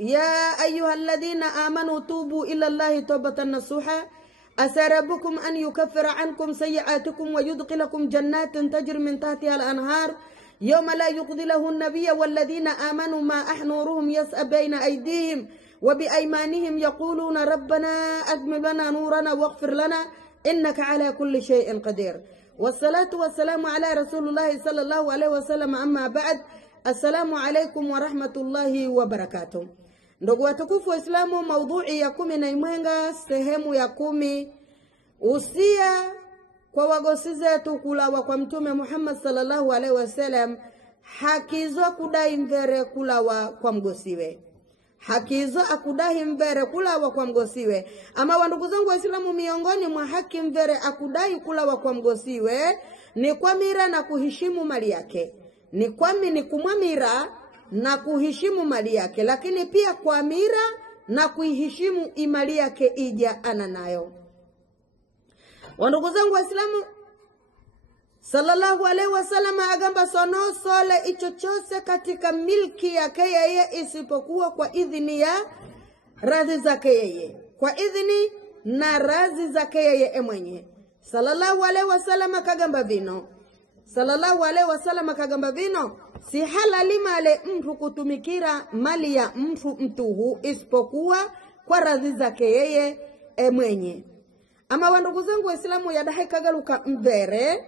يا أيها الذين آمنوا توبوا إلى الله توبة نصوحا عسى ربكم أن يكفر عنكم سيئاتكم ويدخلكم جنات تجري من تحتها الأنهار يوم لا يقضي له النبي والذين آمنوا ما نورهم يسعى بين أيديهم وبأيمانهم يقولون ربنا أكمل لنا نورنا واغفر لنا إنك على كل شيء قدير. والصلاة والسلام على رسول الله صلى الله عليه وسلم. أما بعد, assalamu alaikum wa rahmatullahi wa barakatuh. Ndugu watukufu wa Islamu, maudhui ya 11 sehemu ya 10, usia kwa wagosi zetu kulawa kwa Mtume Muhammad sallallahu alaihi wasallam, hakizo kudai mvere kulawa kwa mgosiwe. Hakizo akudai mvere kulawa kwa mgosiwe. Ama wandugu zangu wa Islamu, miongoni mwa haki mvere akudai kulawa kwa mgosiwe ni kwamira na kuheshimu mali yake. Ni kumwamira na kuheshimu mali yake, lakini pia kuamira na kuiheshimu imali yake ija ananayo. Wandugu zangu wa Islamu, sallallahu alaihi wasallam agamba sono sole ichochose katika milki yake yeye isipokuwa kwa idhini ya radhi zake yeye, kwa idhini na radhi zake yeye mwenye. Sallallahu alaihi wasallam kagamba vino, sallallahu alaihi wasallam kagamba vino, si halali male mtu kutumikira mali ya mtuhu isipokuwa kwa radhi zake yeye mwenye. Ama wandugu zangu wa Islamu, yadahi kagaluka mbere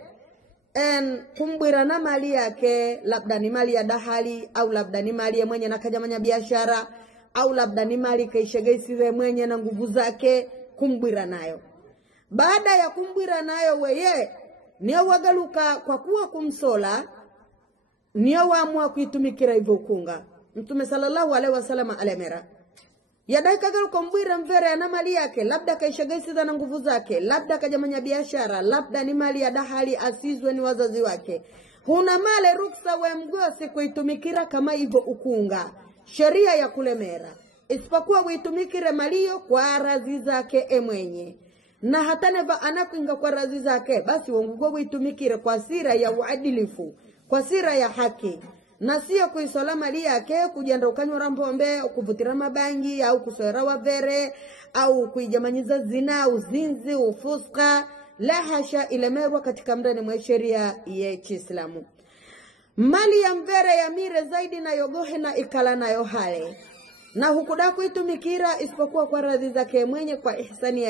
kumbwira na mali yake, labda ni mali ya dahali au labda ni mali ya mwenye na kajamanya biashara au labda ni mali kaishegeisire mwenye na nguvu zake, kumbwira nayo. Baada ya kumbwira nayo weye niyo wagaluka kwa kuwa kumsola, niyo waamua kuitumikira hivyo ukunga. Mtume sallallahu alaihi wasallam alemera yadai kagaluka mbwira mvere na mali yake, labda kaishagaisiza na nguvu zake, labda kajamanya biashara, labda ni mali ya dahali asizwe ni wazazi wake, huna male ruksa we mgosi kuitumikira kama hivyo ukunga, sheria ya kulemera, isipokuwa uitumikire maliyo kwa radhi zake mwenye. Na hata neva anakuinga kwa radhi zake, basi wangugo uitumikire kwa sira ya uadilifu, kwa sira ya haki, na sio kuisola mali yake kujenda ukanywa mbombe, kuvutira mabangi au kusoera wavere au kuijamanyiza zina, uzinzi, ufuska. La hasha, ilemerwa katika mdani mwa sheria ya Kiislamu. Mali ya mvere ya mire zaidi na yogohe na ikala na yohale, na hukuda kuitumikira isipokuwa kwa radhi zake mwenye, kwa ihsani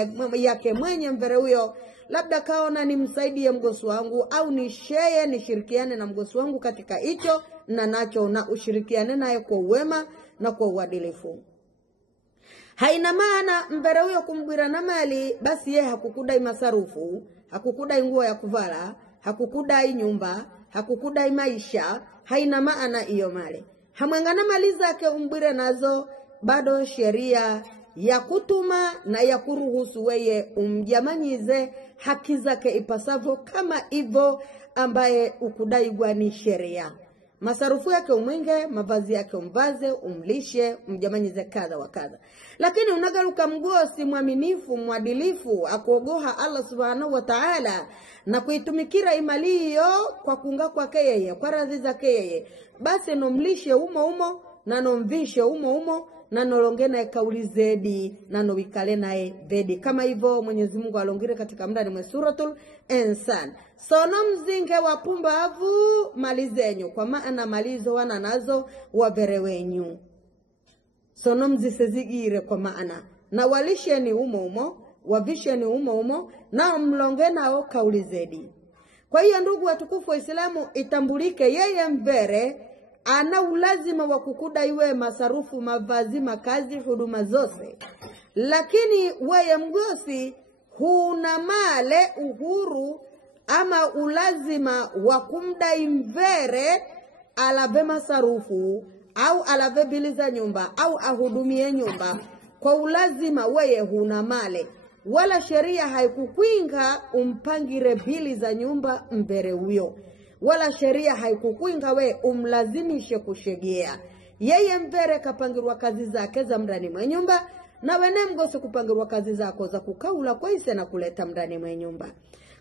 yake mwenye mvere huyo. Labda kaona ni msaidie mgosi wangu au ni sheye nishirikiane na mgosi wangu katika hicho na nacho, na ushirikiane naye kwa uwema na kwa uadilifu. Haina maana mvere huyo kumbwira na mali basi yeye hakukudai masarufu, hakukudai nguo ya kuvala, hakukudai nyumba, hakukudai maisha. Haina maana hiyo mali. Hamwengana mali zake umbwire nazo, bado sheria ya kutuma na ya kuruhusu weye umjamanyize haki zake ipasavyo kama hivyo ambaye ukudai gwani sheria. Masarufu yake umwenge, mavazi yake umvaze, umlishe, umjamanyize kadha wa kadha. Lakini unagaluka mgosi mwaminifu, mwadilifu, akuogoha Allah subhanahu wa ta'ala na kuitumikira imali hiyo kwa kunga kwake yeye, kwa radhi zake yeye, basi nomlishe umo na nomvishe umo na nolonge nae kauli zedi na nowikale nae vedi, kama hivyo Mwenyezi Mungu alongire katika mdani mwa suratul Insan. Sono mzinge wa pumbavu mali zenyu, kwa maana malizo wana nazo wavere wenyu. Sono mzisezigire kwa maana, na walishe ni umo, wavishe ni umo, na mlonge nao kauli zedi. Kwa hiyo ndugu watukufu wa Islamu, itambulike yeye mvere ana ulazima wa kukuda iwe masarufu, mavazi, makazi, huduma zose. Lakini weye mgosi huna male uhuru ama ulazima wa kumdai mvere alave masarufu au alave bili za nyumba au ahudumie nyumba. Kwa ulazima weye huna male, wala sheria haikukuinga umpangire bili za nyumba mvere huyo, wala sheria haikukuinga we umlazimishe kushegea. Yeye mvere kapangirwa kazi zake za mrani mwa nyumba, na wene mgosi kupangirwa kazi zako za kukaula kwa ise na kuleta mrani mwa nyumba.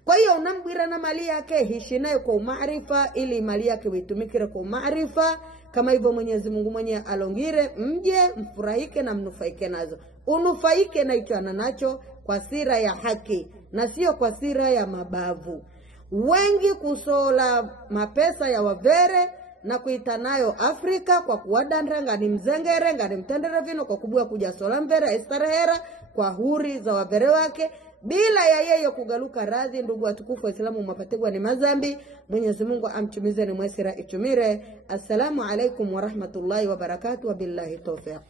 Kwa hiyo unambwira na mali yake, hishi nayo kwa maarifa, ili mali yake uitumikire kwa maarifa, Kama hivyo Mwenyezi Mungu mwenye alongire mje mfurahike na mnufaike nazo. Unufaike na ikiwana nacho kwa sira ya haki na sio kwa sira ya mabavu. Wengi kusola mapesa ya wavere na kuitanayo Afrika kwa kuwadandra ngani mzengere ngani mtendere vino kwa kubua kuja sola mbere estarehera kwa huri za wavere wake bila ya yeye kugaluka radhi. Ndugu watukufu wa Islamu, mapategwa ni mazambi. Mwenyezi Mungu amtumize ni mwesira itumire. Assalamu alaikum wa rahmatullahi wa barakatuh wa billahi tawfiq.